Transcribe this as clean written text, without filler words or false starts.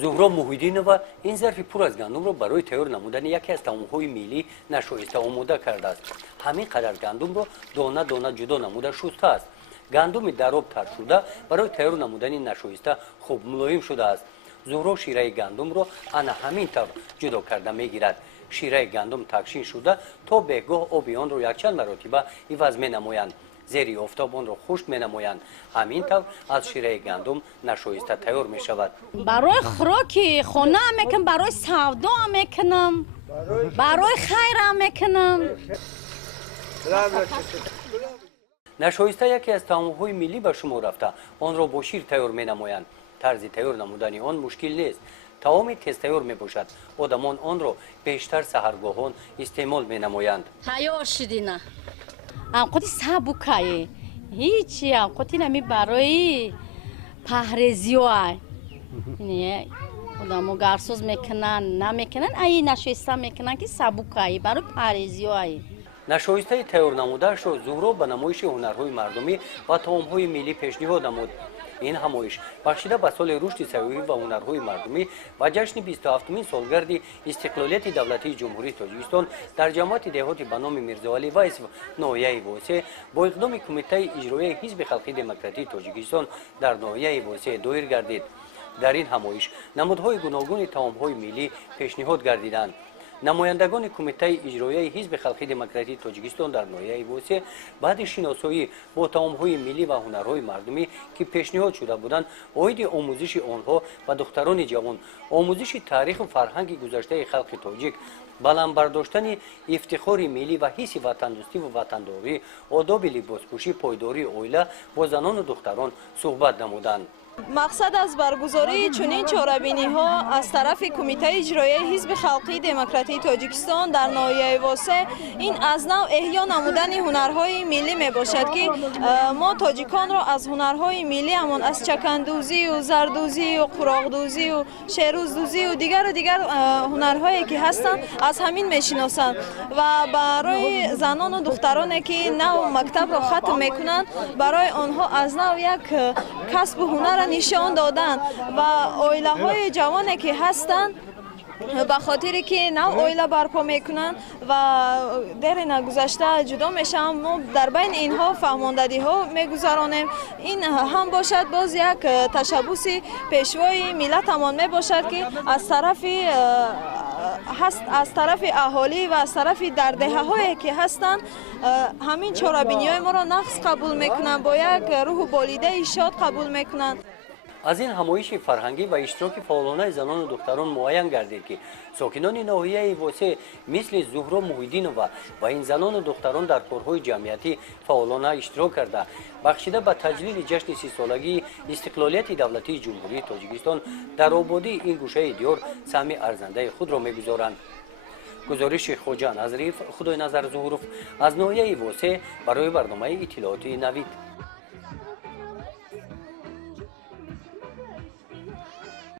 زهرا موحدینова این ظرف پر از گندم را برای تیار نمودن یکی از طعام‌های ملی نشایسته آماده کرده است. همین قدر گندم را دانه دانه جدا نموده شسته است. گندم در آب تر شده برای تیار نمودن نشایسته خوب ملایم شده است. زهرا شیره گندم را انا همین طور جدا کرده میگیرد. شیره گندم تکشین شده تا بهگاه آب آن را یکچند مرتبه عوض می‌نمایند. زیر آفتاب آن را خشک می‌نمایند. همین طور از شیره گندم نشایسته تیار می‌شود. برای خوراک خانه میکنم، برای سودا میکنم، برای خیر میکنم. نشایسته یکی از طعام‌های ملی به شما رفته. آن را با شیر تیار می‌نمایند. طرز تیار نمودن آن مشکل نیست. طعام تیز تیار میباشد. آدمان آن را بیشتر سحرگاهان استعمال می‌نمایند. تیار شدینه. اوقات سبکه. هیچی اوقاتی نمی برای پهریزی وای. نه آدمو گرسوز میکنن نمیکنن ای نشسته میکنن که سبکه برای پهریزی وای. نشایسته تیار نموده‌اش را زهرا به نمایش هنرهای مردمی و طعام‌های ملی پیشنهاد نمود. این همایش بخشیده به سال رشد سیاحی و هنرهای مردمی و جشن 27مین سالگرد استقلالیت دولتی جمهوری تاجیکستان در جماعت دهاتی به نام میرزاعلی ویس ناحیه واسه با اقدام کمیته اجرایی حزب خلقی دموکراتیک تاجیکستان در ناحیه واسه دایر گردید. در این همایش نمودهای گوناگون طعام‌های ملی پیشنهاد گردیدند. نمایندگان کمیته اجرایی حزب خلقی دموکراتیک تاجیکستان در ناحیه واسه بعد شناسایی با طعام‌های ملی و هنرهای مردمی که پیشنهاد شده بودند، عاید آموزش آنها و دختران جوان، آموزش تاریخ و فرهنگ گذشته خلق تاجیک، بلند برداشتن افتخار ملی و حس وطندوستی و وطنداری، آداب لباسپوشی، پایداری عائله با زنان و دختران صحبت نمودند. مقصد از برگزاری چنین چهاربینی ها از طرف کمیته اجرایی حزب خلقی دموکراتیک تاجیکستان در ناحیه واسه این از نوع احیا نمودن هنرهای ملی می باشد که ما تاجیکان را از هنرهای ملی همان از چکندوزی و زردوزی و قراقدوزی و شیروزدوزی و دیگر هنرهایی که هستند از همین میشناسند و برای زنان و دخترانی که نو مکتب را ختم میکنند برای آنها از نوع یک کسب هنر نشان دادن و عائله های جوانی که هستند به خاطری که نو عائله برپا میکنن و در گذشته جدا میشن، ما در بین اینها فهماندهی ها میگذرانیم. این هم باشد باز یک تشبوس پیشوای ملت همان میباشد که از طرف اهالی و از طرف در دهه هایی که هستند همین چهاربینی های ما را نقص قبول میکنن، با یک روح بالیده شاد قبول میکنن. از این همایش فرهنگی و اشتراک فعالانه زنان و دختران معین گردید که ساکنان ناحیه واسه مثل زهرا موحدینова و این زنان و دختران در کارهای جمعیتی فعالانه اشتراک کرده بخشیده به تجلیل جشن 30 سالگی استقلالیت دولتی جمهوری تاجیکستان در آبادی این گوشه دیار سهم ارزنده خود را می‌گذارند. گزارش خوجا نظریف، خدای نظر ظهوروف از ناحیه واسه برای برنامه اطلاعاتی نوید.